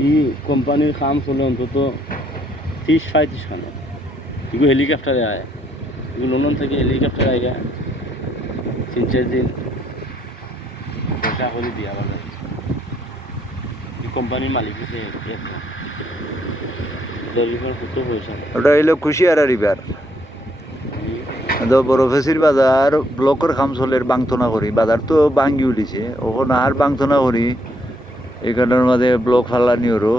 এই কোম্পানির কাম চলে অন্তত 30-35 খানে এগুলো হেলিকপ্টারে আয়, এগুলো লন্ডন থেকে হেলিকপ্টার আইয়া 3-4 দিন পয়সা করে দিয়ে আবার যায়। এই কোম্পানির মালিক হচ্ছে কত পয়সা ওটা হইলো কুশিয়ারা রিভার। বড়ফেসির বাজার ব্লকের কাম চলে বাংতনা করি, বাজার তো ভাঙ্গি উঠিছে, ওখানে আর বাংতনা করি এখানের মাঝে ব্লক ফালানি ওরও